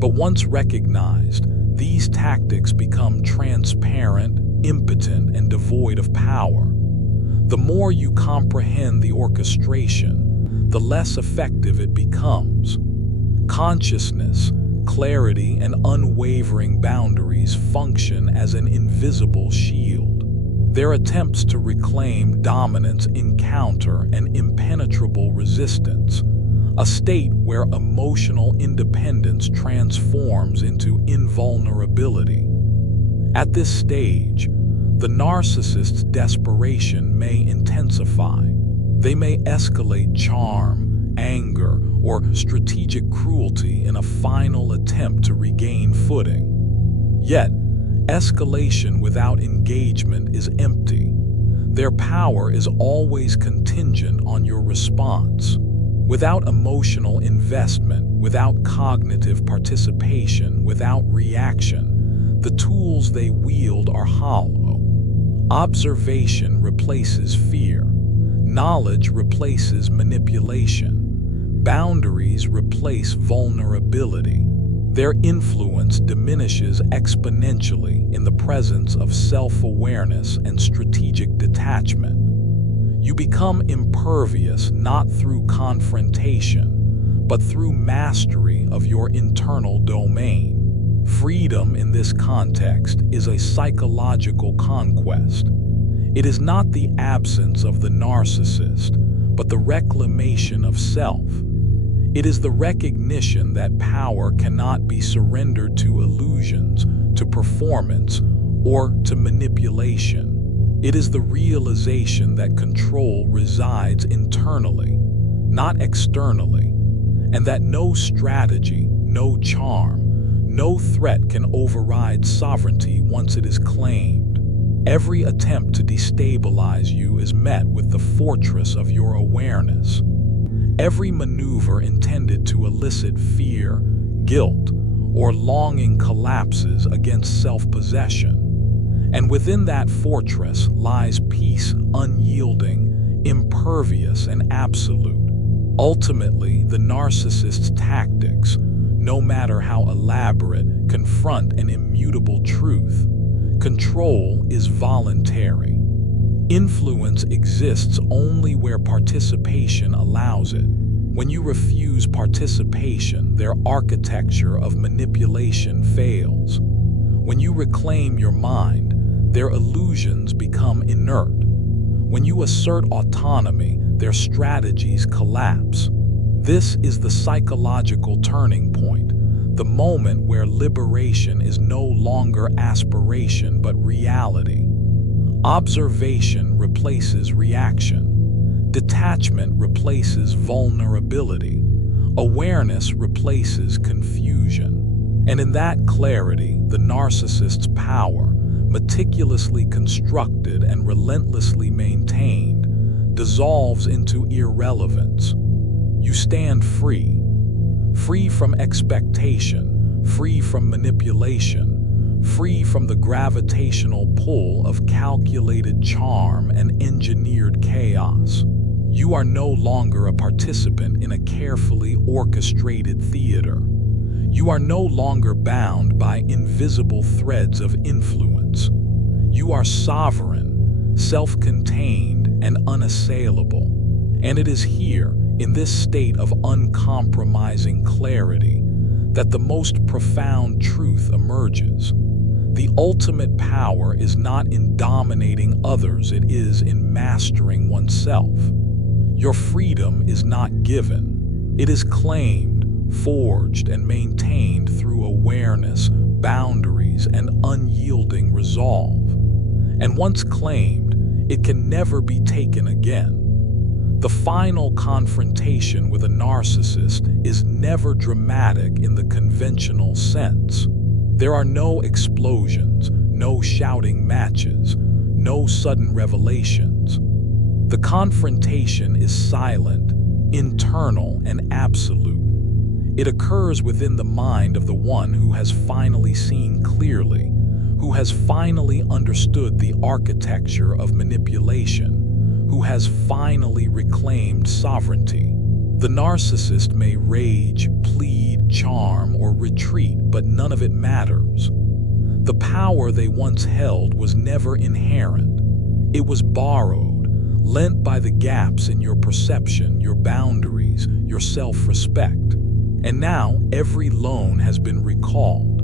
But once recognized, these tactics become transparent, impotent, and devoid of power. The more you comprehend the orchestration, the less effective it becomes. Consciousness, clarity, and unwavering boundaries function as an invisible shield. Their attempts to reclaim dominance encounter an impenetrable resistance, a state where emotional independence transforms into invulnerability. At this stage, the narcissist's desperation may intensify. They may escalate charm, anger, or strategic cruelty in a final attempt to regain footing. Yet, escalation without engagement is empty. Their power is always contingent on your response. Without emotional investment, without cognitive participation, without reaction, the tools they wield are hollow. Observation replaces fear. Knowledge replaces manipulation. Boundaries replace vulnerability. Their influence diminishes exponentially in the presence of self-awareness and strategic detachment. You become impervious not through confrontation, but through mastery of your internal domain. Freedom in this context is a psychological conquest. It is not the absence of the narcissist, but the reclamation of self. It is the recognition that power cannot be surrendered to illusions, to performance, or to manipulation. It is the realization that control resides internally. not externally, and that no strategy, no charm, no threat can override sovereignty once it is claimed. Every attempt to destabilize you is met with the fortress of your awareness. Every maneuver intended to elicit fear, guilt, or longing collapses against self-possession. And within that fortress lies peace, unyielding, impervious, and absolute. Ultimately, the narcissist's tactics, no matter how elaborate, confront an immutable truth. Control is voluntary. Influence exists only where participation allows it. When you refuse participation, their architecture of manipulation fails. When you reclaim your mind, their illusions become inert. When you assert autonomy, their strategies collapse. This is the psychological turning point, the moment where liberation is no longer aspiration but reality. Observation replaces reaction. Detachment replaces vulnerability. Awareness replaces confusion. And in that clarity, the narcissist's power, meticulously constructed and relentlessly maintained, dissolves into irrelevance. You stand free. Free from expectation, free from manipulation, free from the gravitational pull of calculated charm and engineered chaos. You are no longer a participant in a carefully orchestrated theater. You are no longer bound by invisible threads of influence. You are sovereign, self-contained, and unassailable. And it is here, in this state of uncompromising clarity, that the most profound truth emerges. The ultimate power is not in dominating others, it is in mastering oneself. Your freedom is not given. It is claimed, forged, and maintained through awareness, boundaries, and unyielding resolve. And once claimed, it can never be taken again. The final confrontation with a narcissist is never dramatic in the conventional sense. There are no explosions, no shouting matches, no sudden revelations. The confrontation is silent, internal, and absolute. It occurs within the mind of the one who has finally seen clearly, who has finally understood the architecture of manipulation, who has finally reclaimed sovereignty. The narcissist may rage, plead, charm, or retreat, but none of it matters. The power they once held was never inherent. It was borrowed, lent by the gaps in your perception, your boundaries, your self-respect. And now every loan has been recalled.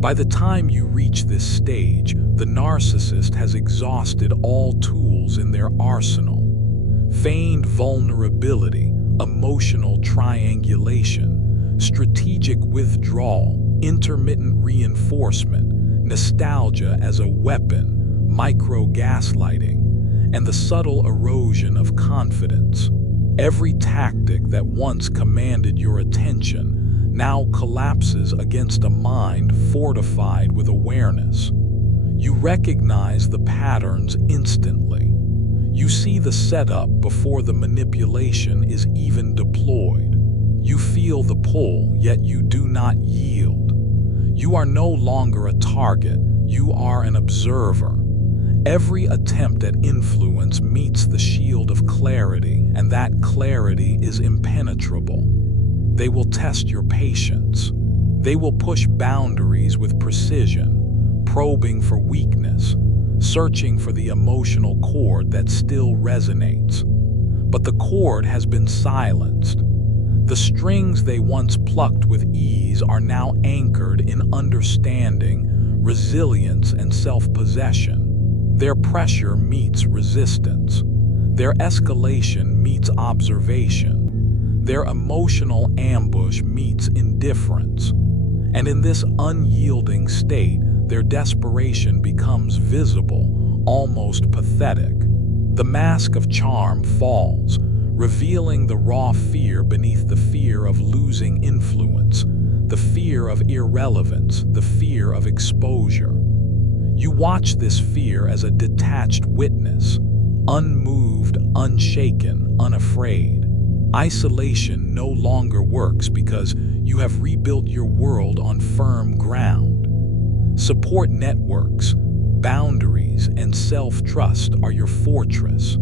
By the time you reach this stage, the narcissist has exhausted all tools in their arsenal. Feigned vulnerability, emotional triangulation, strategic withdrawal, intermittent reinforcement, nostalgia as a weapon, micro-gaslighting, and the subtle erosion of confidence. Every tactic that once commanded your attention now collapses against a mind fortified with awareness. You recognize the patterns instantly. You see the setup before the manipulation is even deployed. You feel the pull, yet you do not yield. You are no longer a target, you are an observer. Every attempt at influence meets the shield of clarity, and that clarity is impenetrable. They will test your patience. They will push boundaries with precision, probing for weakness, searching for the emotional chord that still resonates. But the chord has been silenced. The strings they once plucked with ease are now anchored in understanding, resilience, and self-possession. Their pressure meets resistance. Their escalation meets observation. Their emotional ambush meets indifference. And in this unyielding state, their desperation becomes visible, almost pathetic. The mask of charm falls, revealing the raw fear beneath the fear of losing influence, the fear of irrelevance, the fear of exposure. You watch this fear as a detached witness, unmoved, unshaken, unafraid. Isolation no longer works because you have rebuilt your world on firm ground. Support networks, boundaries, and self-trust are your fortress.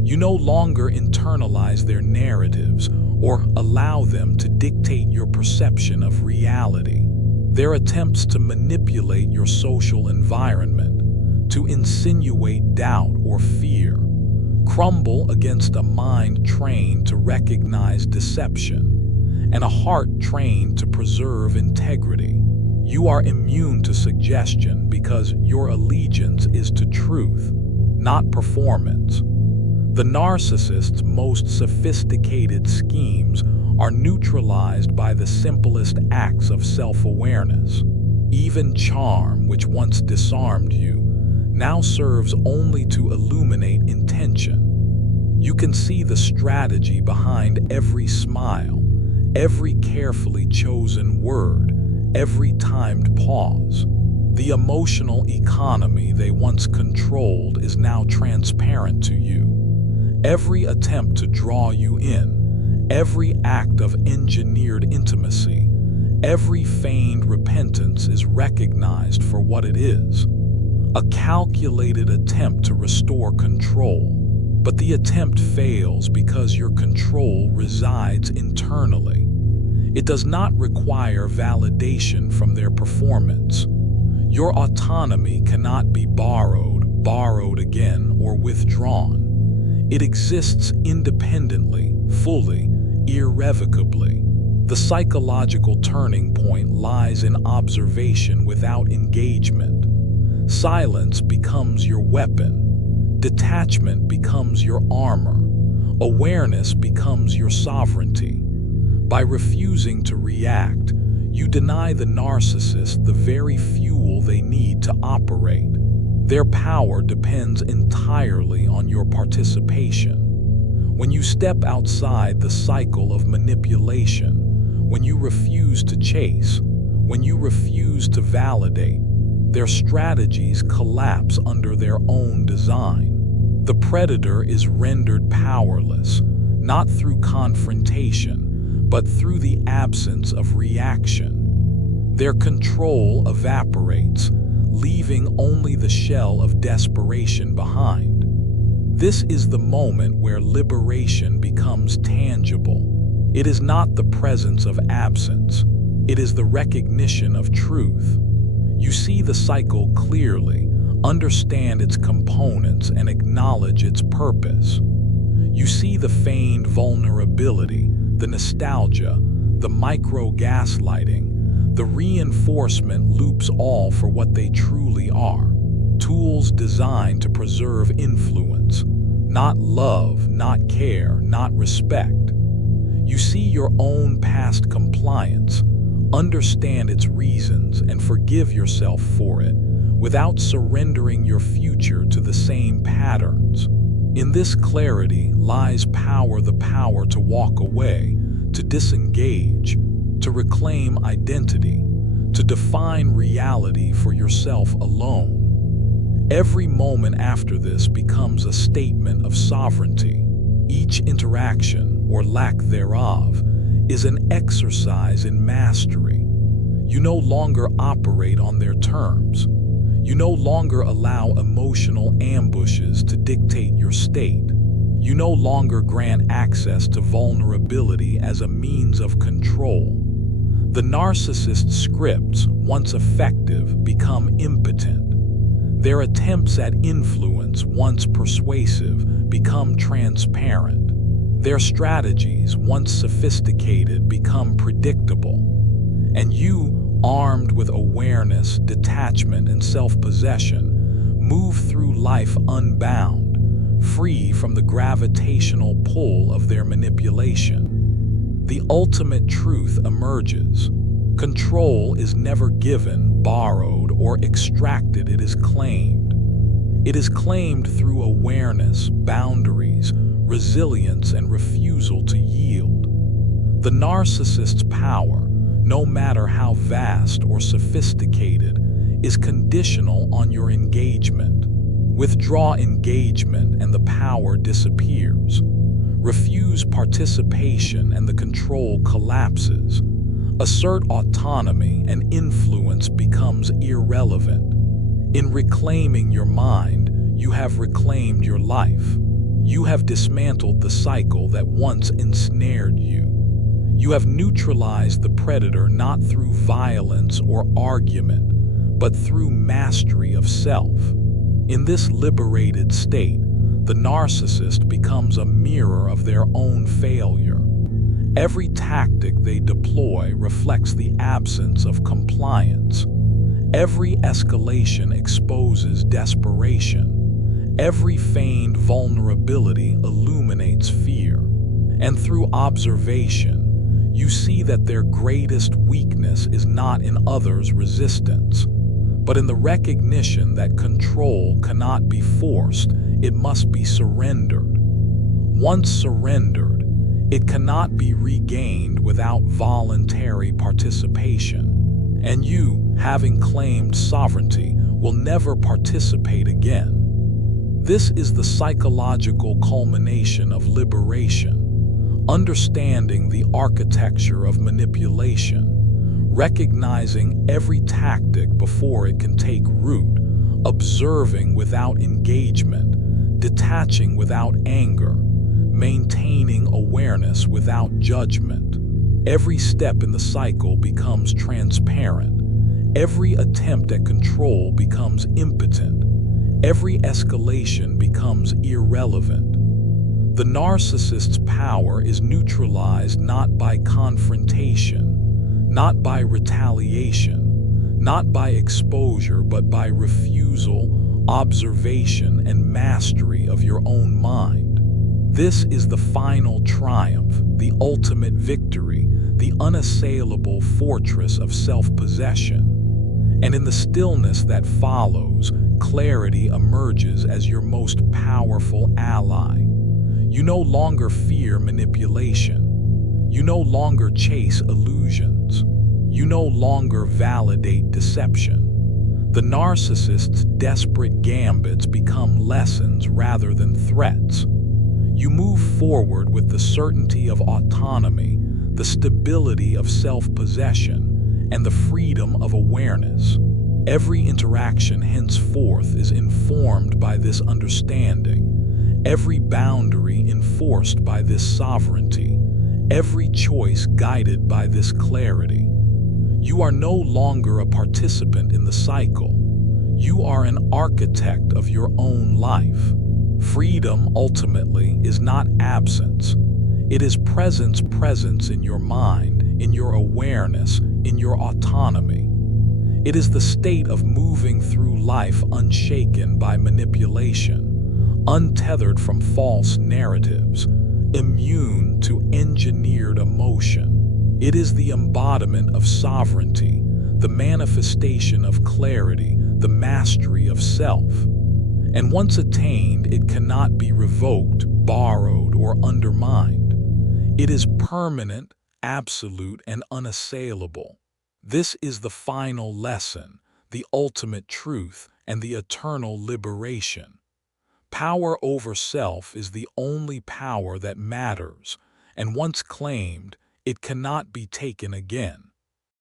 You no longer internalize their narratives or allow them to dictate your perception of reality. Their attempts to manipulate your social environment, to insinuate doubt or fear, crumble against a mind trained to recognize deception and a heart trained to preserve integrity. You are immune to suggestion because your allegiance is to truth, not performance. The narcissist's most sophisticated schemes are neutralized by the simplest acts of self-awareness. Even charm, which once disarmed you, now serves only to illuminate intention. You can see the strategy behind every smile, every carefully chosen word, every timed pause. The emotional economy they once controlled is now transparent to you. Every attempt to draw you in, every act of engineered intimacy, every feigned repentance is recognized for what it is: a calculated attempt to restore control. But the attempt fails because your control resides internally. It does not require validation from their performance. Your autonomy cannot be borrowed again, or withdrawn. It exists independently, fully, irrevocably. The psychological turning point lies in observation without engagement. Silence becomes your weapon. Detachment becomes your armor. Awareness becomes your sovereignty. By refusing to react, you deny the narcissist the very fuel they need to operate. Their power depends entirely on your participation. When you step outside the cycle of manipulation, when you refuse to chase, when you refuse to validate, their strategies collapse under their own design. The predator is rendered powerless, not through confrontation, but through the absence of reaction. Their control evaporates, leaving only the shell of desperation behind. This is the moment where liberation becomes tangible. It is not the presence of absence. It is the recognition of truth. You see the cycle clearly, understand its components, and acknowledge its purpose. You see the feigned vulnerability, the nostalgia, the micro-gaslighting, the reinforcement loops, all for what they truly are: tools designed to preserve influence, not love, not care, not respect. You see your own past compliance, understand its reasons, and forgive yourself for it, without surrendering your future to the same patterns. In this clarity lies power, the power to walk away, to disengage, to reclaim identity, to define reality for yourself alone. Every moment after this becomes a statement of sovereignty. Each interaction, or lack thereof, is an exercise in mastery. You no longer operate on their terms. You no longer allow emotional ambushes to dictate your state. You no longer grant access to vulnerability as a means of control. The narcissist's scripts, once effective, become impotent. Their attempts at influence, once persuasive, become transparent. Their strategies, once sophisticated, become predictable. And you, armed with awareness, detachment, and self-possession, move through life unbound, free from the gravitational pull of their manipulation. The ultimate truth emerges. Control is never given, borrowed, or extracted. It is claimed. It is claimed through awareness, boundaries, resilience, and refusal to yield. The narcissist's power, no matter how vast or sophisticated, is conditional on your engagement. Withdraw engagement and the power disappears. Refuse participation and the control collapses. Assert autonomy and influence becomes irrelevant. In reclaiming your mind, you have reclaimed your life. You have dismantled the cycle that once ensnared you. You have neutralized the predator not through violence or argument, but through mastery of self. In this liberated state, the narcissist becomes a mirror of their own failure. Every tactic they deploy reflects the absence of compliance. Every escalation exposes desperation. Every feigned vulnerability illuminates fear. And through observation, you see that their greatest weakness is not in others' resistance, but in the recognition that control cannot be forced, it must be surrendered. Once surrendered, it cannot be regained without voluntary participation. And you, having claimed sovereignty, will never participate again. This is the psychological culmination of liberation, understanding the architecture of manipulation, recognizing every tactic before it can take root, observing without engagement, detaching without anger, maintaining awareness without judgment. Every step in the cycle becomes transparent. Every attempt at control becomes impotent. Every escalation becomes irrelevant. The narcissist's power is neutralized not by confrontation, not by retaliation, not by exposure, but by refusal, observation, and mastery of your own mind. This is the final triumph, the ultimate victory, the unassailable fortress of self-possession. And in the stillness that follows, clarity emerges as your most powerful ally. You no longer fear manipulation. You no longer chase illusions. You no longer validate deception. The narcissist's desperate gambits become lessons rather than threats. You move forward with the certainty of autonomy, the stability of self-possession, and the freedom of awareness. Every interaction henceforth is informed by this understanding, every boundary enforced by this sovereignty, every choice guided by this clarity. You are no longer a participant in the cycle. You are an architect of your own life. Freedom, ultimately, is not absence. It is presence in your mind, in your awareness, in your autonomy. It is the state of moving through life unshaken by manipulation, untethered from false narratives, immune to engineered emotion. It is the embodiment of sovereignty, the manifestation of clarity, the mastery of self. And once attained, it cannot be revoked, borrowed, or undermined. It is permanent, absolute, and unassailable. This is the final lesson, the ultimate truth, and the eternal liberation. Power over self is the only power that matters, and once claimed, it cannot be taken again.